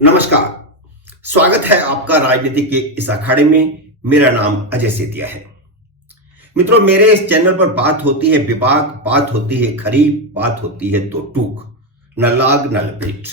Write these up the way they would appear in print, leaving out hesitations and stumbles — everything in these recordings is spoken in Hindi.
नमस्कार। स्वागत है आपका राजनीति के इस अखाड़े में। मेरा नाम अजय सेतिया है। मित्रों, मेरे इस चैनल पर बात होती है विवाद, बात होती है खरीफ, बात होती है तो टूक, न लाग न लपेट।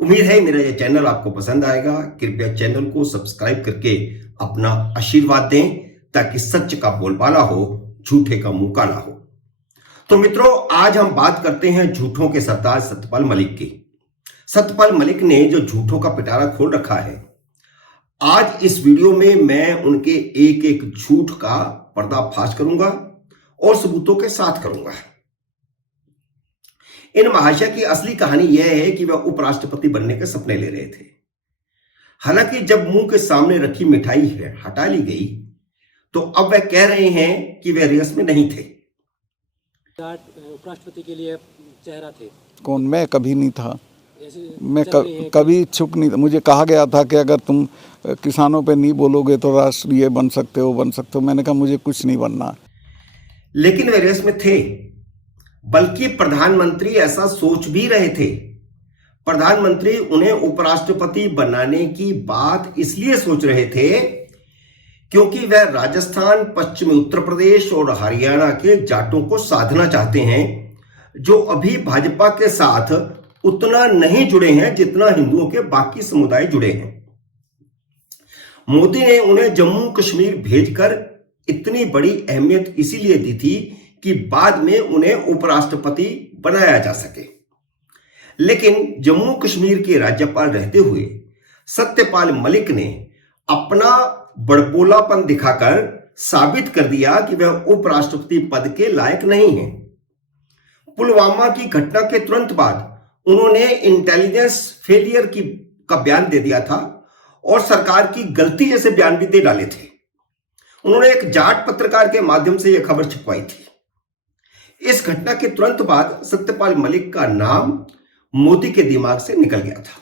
उम्मीद है मेरा यह चैनल आपको पसंद आएगा। कृपया चैनल को सब्सक्राइब करके अपना आशीर्वाद दें ताकि सच का बोलबाला हो, झूठे का मुंह काला हो। तो मित्रों, आज हम बात करते हैं झूठों के सरताज सत्यपाल मलिक की। सत्यपाल मलिक ने जो झूठों का पिटारा खोल रखा है, आज इस वीडियो में मैं उनके एक एक झूठ का पर्दाफाश करूंगा और सबूतों के साथ करूंगा। इन महाशय की असली कहानी यह है कि वह उपराष्ट्रपति बनने के सपने ले रहे थे। हालांकि जब मुंह के सामने रखी मिठाई है हटा ली गई, तो अब वह कह रहे हैं कि वह रेस में नहीं थे। उपराष्ट्रपति के लिए चेहरा थे। कौन? मैं कभी नहीं था। मैं कभी इच्छुक नहीं था। मुझे कहा गया था कि अगर तुम किसानों पे नहीं बोलोगे तो राष्ट्रीय बन सकते हो। मैंने कहा मुझे कुछ नहीं बनना। लेकिन वे रेस में थे, बल्कि प्रधानमंत्री ऐसा सोच भी रहे थे। प्रधानमंत्री उन्हें उपराष्ट्रपति बनाने की बात इसलिए सोच रहे थे क्योंकि वह राजस्थान, पश्चिमी उत्तर प्रदेश और हरियाणा के जाटों को साधना चाहते हैं, जो अभी भाजपा के साथ उतना नहीं जुड़े हैं जितना हिंदुओं के बाकी समुदाय जुड़े हैं। मोदी ने उन्हें जम्मू कश्मीर भेजकर इतनी बड़ी अहमियत इसीलिए दी थी कि बाद में उन्हें उपराष्ट्रपति बनाया जा सके। लेकिन जम्मू कश्मीर के राज्यपाल रहते हुए सत्यपाल मलिक ने अपना बड़बोलापन दिखाकर साबित कर दिया कि वह उपराष्ट्रपति पद के लायक नहीं है। पुलवामा की घटना के तुरंत बाद उन्होंने इंटेलिजेंस फेलियर का बयान दे दिया था और सरकार की गलती जैसे बयान भी दे डाले थे। उन्होंने एक जाट पत्रकार के माध्यम से यह खबर छुपवाई थी। इस घटना के तुरंत बाद सत्यपाल मलिक का नाम मोदी के दिमाग से निकल गया था।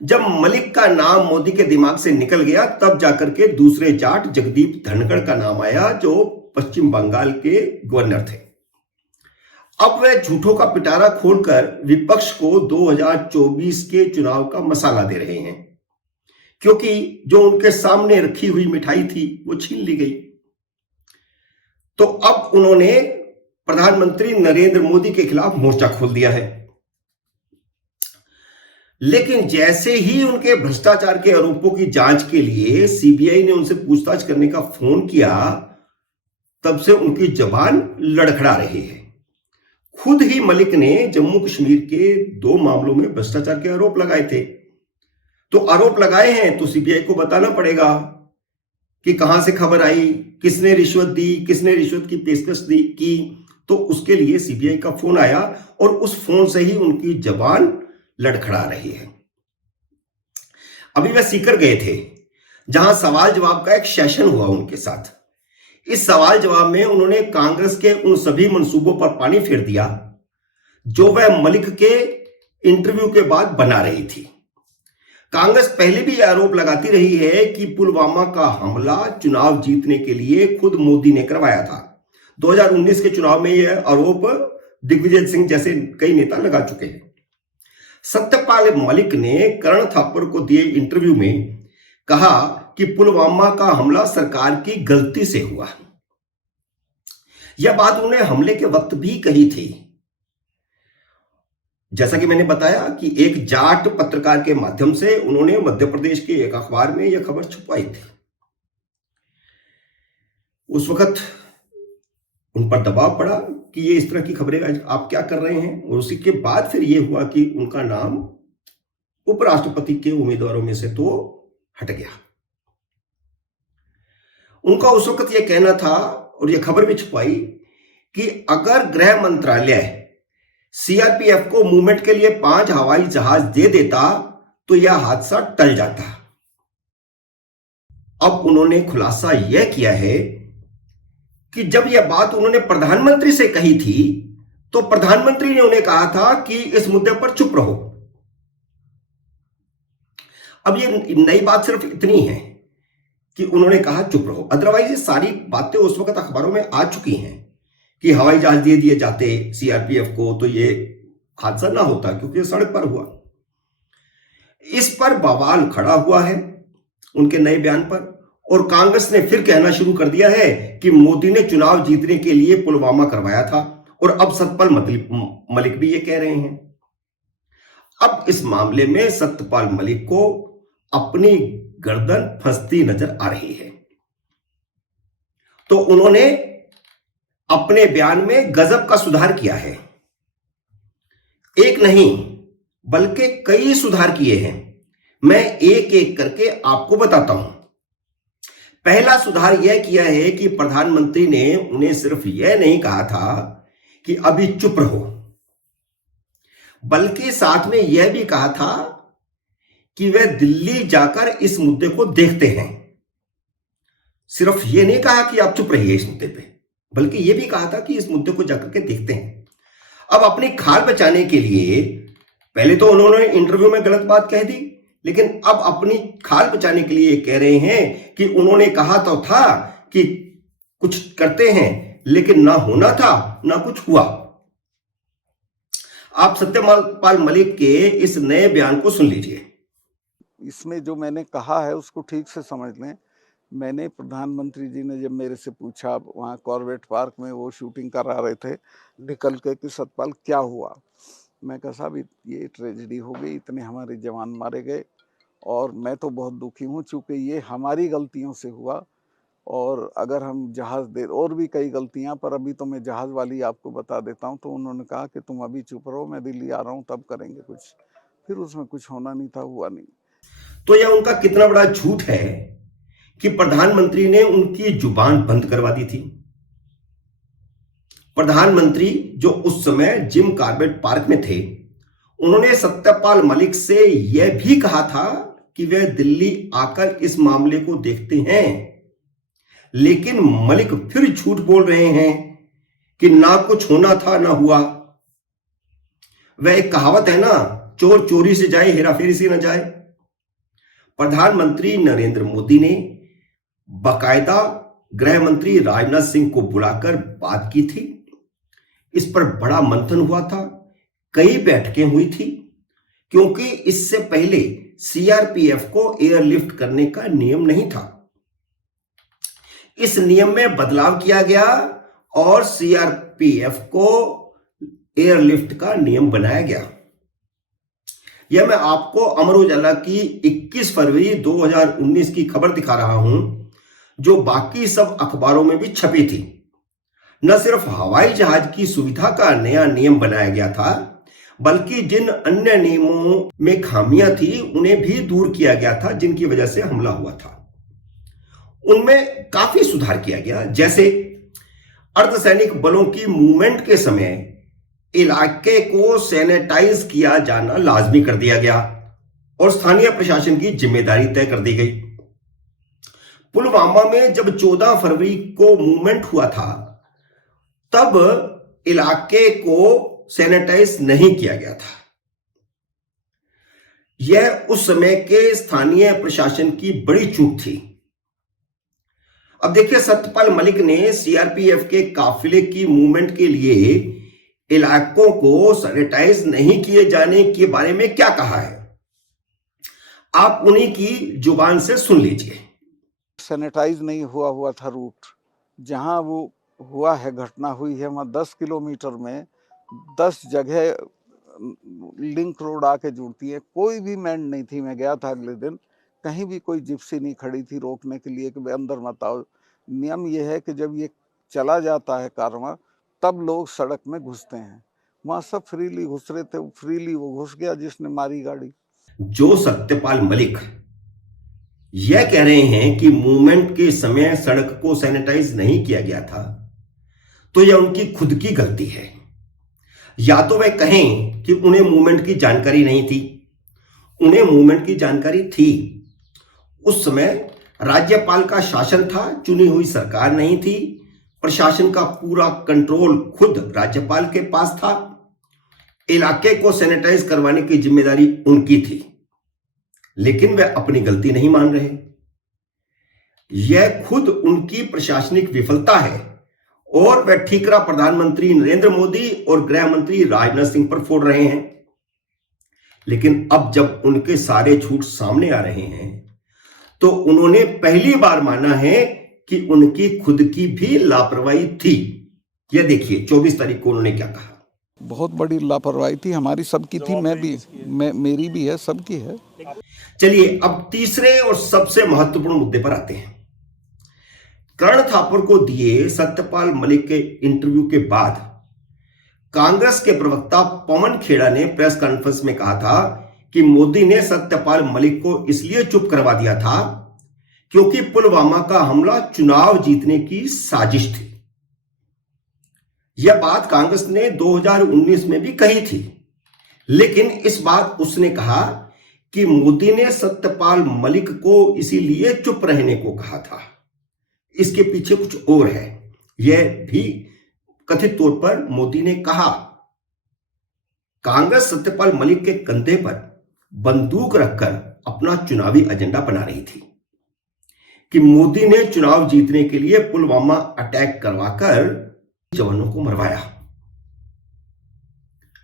जब मलिक का नाम मोदी के दिमाग से निकल गया, तब जाकर के दूसरे जाट जगदीप धनखड़ का नाम आया, जो पश्चिम बंगाल के गवर्नर थे। अब वह झूठों का पिटारा खोलकर विपक्ष को 2024 के चुनाव का मसाला दे रहे हैं, क्योंकि जो उनके सामने रखी हुई मिठाई थी वो छीन ली गई। तो अब उन्होंने प्रधानमंत्री नरेंद्र मोदी के खिलाफ मोर्चा खोल दिया है। लेकिन जैसे ही उनके भ्रष्टाचार के आरोपों की जांच के लिए सीबीआई ने उनसे पूछताछ करने का फोन किया, तब से उनकी जबान लड़खड़ा रही है। खुद ही मलिक ने जम्मू कश्मीर के 2 मामलों में भ्रष्टाचार के आरोप लगाए थे। तो आरोप लगाए हैं तो सीबीआई को बताना पड़ेगा कि कहां से खबर आई, किसने रिश्वत दी, किसने रिश्वत की पेशकश दी की। तो उसके लिए सीबीआई का फोन आया और उस फोन से ही उनकी जबान लड़खड़ा रही है। अभी वह सीकर गए थे, जहां सवाल जवाब का एक सेशन हुआ उनके साथ। इस सवाल जवाब में उन्होंने कांग्रेस के उन सभी मंसूबों पर पानी फेर दिया जो वह मलिक के इंटरव्यू के बाद बना रही थी। कांग्रेस पहले भी आरोप लगाती रही है कि पुलवामा का हमला चुनाव जीतने के लिए खुद मोदी ने करवाया था। 2019 के चुनाव में यह आरोप दिग्विजय सिंह जैसे कई नेता लगा चुके हैं। सत्यपाल मलिक ने करण थापर को दिए इंटरव्यू में कहा कि पुलवामा का हमला सरकार की गलती से हुआ। यह बात उन्होंने हमले के वक्त भी कही थी। जैसा कि मैंने बताया कि एक जाट पत्रकार के माध्यम से उन्होंने मध्य प्रदेश के एक अखबार में यह खबर छुपवाई थी। उस वक्त उन पर दबाव पड़ा कि ये इस तरह की खबरें आप क्या कर रहे हैं, और उसी के बाद फिर यह हुआ कि उनका नाम उपराष्ट्रपति के उम्मीदवारों में से तो हट गया। उनका उस वक्त यह कहना था, और यह खबर भी छुपाई, कि अगर गृह मंत्रालय सीआरपीएफ को मूवमेंट के लिए 5 हवाई जहाज दे देता तो यह हादसा टल जाता। अब उन्होंने खुलासा यह किया है कि जब यह बात उन्होंने प्रधानमंत्री से कही थी तो प्रधानमंत्री ने उन्हें कहा था कि इस मुद्दे पर चुप रहो। अब ये नई बात सिर्फ इतनी है कि उन्होंने कहा चुप रहो, अदरवाइज ये सारी बातें उस वक्त अखबारों में आ चुकी हैं कि हवाई जहाज दे दिए जाते सीआरपीएफ को तो ये हादसा ना होता, क्योंकि सड़क पर हुआ। इस पर बवाल खड़ा हुआ है उनके नए बयान पर, और कांग्रेस ने फिर कहना शुरू कर दिया है कि मोदी ने चुनाव जीतने के लिए पुलवामा करवाया था, और अब सत्यपाल मलिक भी ये कह रहे हैं। अब इस मामले में सत्यपाल मलिक को अपनी गर्दन फंसती नजर आ रही है। तो उन्होंने अपने बयान में गजब का सुधार किया है। एक नहीं बल्कि कई सुधार किए हैं। मैं एक एक करके आपको बताता हूं। पहला सुधार यह किया है कि प्रधानमंत्री ने उन्हें सिर्फ यह नहीं कहा था कि अभी चुप रहो, बल्कि साथ में यह भी कहा था कि वे दिल्ली जाकर इस मुद्दे को देखते हैं। सिर्फ यह नहीं कहा कि आप चुप रहिए इस मुद्दे पे, बल्कि यह भी कहा था कि इस मुद्दे को जाकर के देखते हैं। अब अपनी खाल बचाने के लिए पहले तो उन्होंने इंटरव्यू में गलत बात कह दी, लेकिन अब अपनी खाल बचाने के लिए कह रहे हैं कि उन्होंने कहा तो था कि कुछ करते हैं, लेकिन ना होना था ना कुछ हुआ। आप सत्यपाल मलिक के इस नए बयान को सुन लीजिए। इसमें जो मैंने कहा है उसको ठीक से समझ लें। मैंने प्रधानमंत्री जी ने जब मेरे से पूछा, वहाँ कॉर्बेट पार्क में वो शूटिंग करा रहे थे, निकल के कि सतपाल क्या हुआ, मैं कहा साहब ये ट्रेजेडी हो गई, इतने हमारे जवान मारे गए और मैं तो बहुत दुखी हूँ, चूँकि ये हमारी गलतियों से हुआ। और अगर हम जहाज़ दे, और भी कई गलतियाँ, पर अभी तो मैं जहाज़ वाली आपको बता देता हूँ। तो उन्होंने कहा कि तुम अभी चुप रहो, मैं दिल्ली आ रहा हूँ तब करेंगे कुछ। फिर उसमें कुछ होना नहीं था, हुआ नहीं। तो यह उनका कितना बड़ा झूठ है कि प्रधानमंत्री ने उनकी जुबान बंद करवा दी थी। प्रधानमंत्री जो उस समय जिम कॉर्बेट पार्क में थे, उन्होंने सत्यपाल मलिक से यह भी कहा था कि वे दिल्ली आकर इस मामले को देखते हैं, लेकिन मलिक फिर झूठ बोल रहे हैं कि ना कुछ होना था ना हुआ। वह एक कहावत है ना, चोर चोरी से जाए हेरा फेरी से न जाए। प्रधानमंत्री नरेंद्र मोदी ने बाकायदा गृह मंत्री राजनाथ सिंह को बुलाकर बात की थी। इस पर बड़ा मंथन हुआ था, कई बैठकें हुई थी, क्योंकि इससे पहले सीआरपीएफ को एयरलिफ्ट करने का नियम नहीं था। इस नियम में बदलाव किया गया और सीआरपीएफ को एयरलिफ्ट का नियम बनाया गया। यह मैं आपको अमर उजाला की 21 फरवरी 2019 की खबर दिखा रहा हूं, जो बाकी सब अखबारों में भी छपी थी। न सिर्फ हवाई जहाज की सुविधा का नया नियम बनाया गया था, बल्कि जिन अन्य नियमों में खामियां थी उन्हें भी दूर किया गया था, जिनकी वजह से हमला हुआ था। उनमें काफी सुधार किया गया, जैसे अर्धसैनिक बलों की मूवमेंट के समय इलाके को सैनिटाइज किया जाना लाजमी कर दिया गया और स्थानीय प्रशासन की जिम्मेदारी तय कर दी गई। पुलवामा में जब 14 फरवरी को मूवमेंट हुआ था, तब इलाके को सैनिटाइज नहीं किया गया था। यह उस समय के स्थानीय प्रशासन की बड़ी चूक थी। अब देखिए, सत्यपाल मलिक ने सीआरपीएफ के काफिले की मूवमेंट के लिए इलाकों को सैनिटाइज नहीं किए जाने के बारे में क्या कहा है, आप उन्हीं की जुबान से सुन लीजिए। सैनिटाइज नहीं हुआ था रूट, जहां वो हुआ है, घटना हुई है, वहाँ 10 किलोमीटर में 10 जगह लिंक रोड आके जुड़ती है। कोई भी मैंड नहीं थी। मैं गया था अगले दिन, कहीं भी कोई जिप्सी नहीं खड़ी थी रोकने के लिए कि भाई अंदर मत आओ। नियम यह है कि जब ये चला जाता है कारवां, तब लोग सड़क में घुसते हैं। वहाँ सब फ्रीली घुस रहे थे, फ्रीली वो घुस गया जिसने मारी गाड़ी। जो सत्यपाल मलिक यह कह रहे हैं कि मूवमेंट के समय सड़क को सैनिटाइज नहीं किया गया था, तो यह उनकी खुद की गलती है। या तो वे कहें कि उन्हें मूवमेंट की जानकारी नहीं थी। उन्हें मूवमेंट की जानकारी थी। उस समय राज्यपाल का शासन था, चुनी हुई सरकार नहीं थी। प्रशासन का पूरा कंट्रोल खुद राज्यपाल के पास था। इलाके को सैनिटाइज करवाने की जिम्मेदारी उनकी थी, लेकिन वे अपनी गलती नहीं मान रहे। यह खुद उनकी प्रशासनिक विफलता है और वे ठीकरा प्रधानमंत्री नरेंद्र मोदी और गृह मंत्री राजनाथ सिंह पर फोड़ रहे हैं। लेकिन अब जब उनके सारे झूठ सामने आ रहे हैं तो उन्होंने पहली बार माना है कि उनकी खुद की भी लापरवाही थी। यह देखिए 24 तारीख को उन्होंने क्या कहा। बहुत बड़ी लापरवाही थी, हमारी सबकी थी, मेरी भी है, सबकी है। चलिए अब तीसरे और सबसे महत्वपूर्ण मुद्दे पर आते हैं। कर्ण थापर को दिए सत्यपाल मलिक के इंटरव्यू के बाद कांग्रेस के प्रवक्ता पवन खेड़ा ने प्रेस कॉन्फ्रेंस में कहा था कि मोदी ने सत्यपाल मलिक को इसलिए चुप करवा दिया था क्योंकि पुलवामा का हमला चुनाव जीतने की साजिश थी। यह बात कांग्रेस ने 2019 में भी कही थी, लेकिन इस बार उसने कहा कि मोदी ने सत्यपाल मलिक को इसीलिए चुप रहने को कहा था। इसके पीछे कुछ और है। यह भी कथित तौर पर मोदी ने कहा कांग्रेस सत्यपाल मलिक के कंधे पर बंदूक रखकर अपना चुनावी एजेंडा बना रही थी कि मोदी ने चुनाव जीतने के लिए पुलवामा अटैक करवाकर जवानों को मरवाया।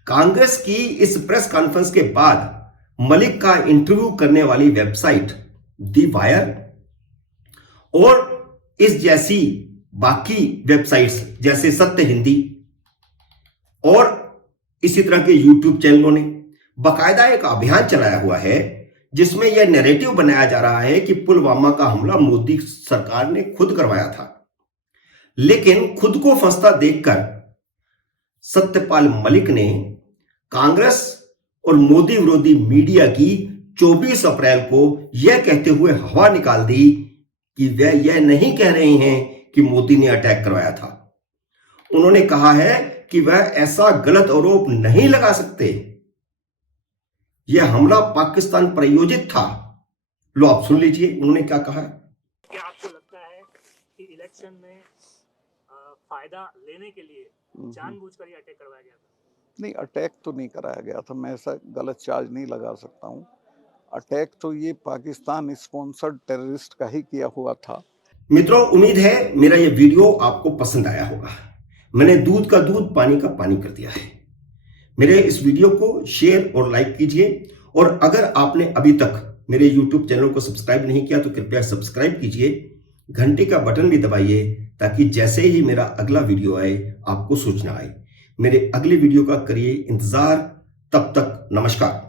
कांग्रेस की इस प्रेस कॉन्फ्रेंस के बाद मलिक का इंटरव्यू करने वाली वेबसाइट दी वायर और इस जैसी बाकी वेबसाइट्स जैसे सत्य हिंदी और इसी तरह के यूट्यूब चैनलों ने बाकायदा एक अभियान चलाया हुआ है जिसमें यह नैरेटिव बनाया जा रहा है कि पुलवामा का हमला मोदी सरकार ने खुद करवाया था। लेकिन खुद को फंसता देखकर सत्यपाल मलिक ने कांग्रेस और मोदी विरोधी मीडिया की 24 अप्रैल को यह कहते हुए हवा निकाल दी कि वह यह नहीं कह रहे हैं कि मोदी ने अटैक करवाया था। उन्होंने कहा है कि वह ऐसा गलत आरोप नहीं लगा सकते, यह हमला पाकिस्तान प्रायोजित था। लो आप सुन लीजिए उन्होंने क्या कहा है। क्या आपको लगता है कि इलेक्शन में फायदा लेने के लिए जानबूझकर ये अटैक करवाया गया था? नहीं, अटैक तो नहीं कराया गया था, मैं ऐसा गलत चार्ज नहीं लगा सकता हूँ। अटैक तो ये पाकिस्तान स्पॉन्सर्ड टेररिस्ट का ही किया हुआ था। मित्रों, उम्मीद है मेरा यह वीडियो आपको पसंद आया होगा। मैंने दूध का दूध पानी का पानी कर दिया है। मेरे इस वीडियो को शेयर और लाइक कीजिए और अगर आपने अभी तक मेरे YouTube चैनल को सब्सक्राइब नहीं किया तो कृपया सब्सक्राइब कीजिए, घंटे का बटन भी दबाइए ताकि जैसे ही मेरा अगला वीडियो आए आपको सूचना आए। मेरे अगले वीडियो का करिए इंतजार। तब तक नमस्कार।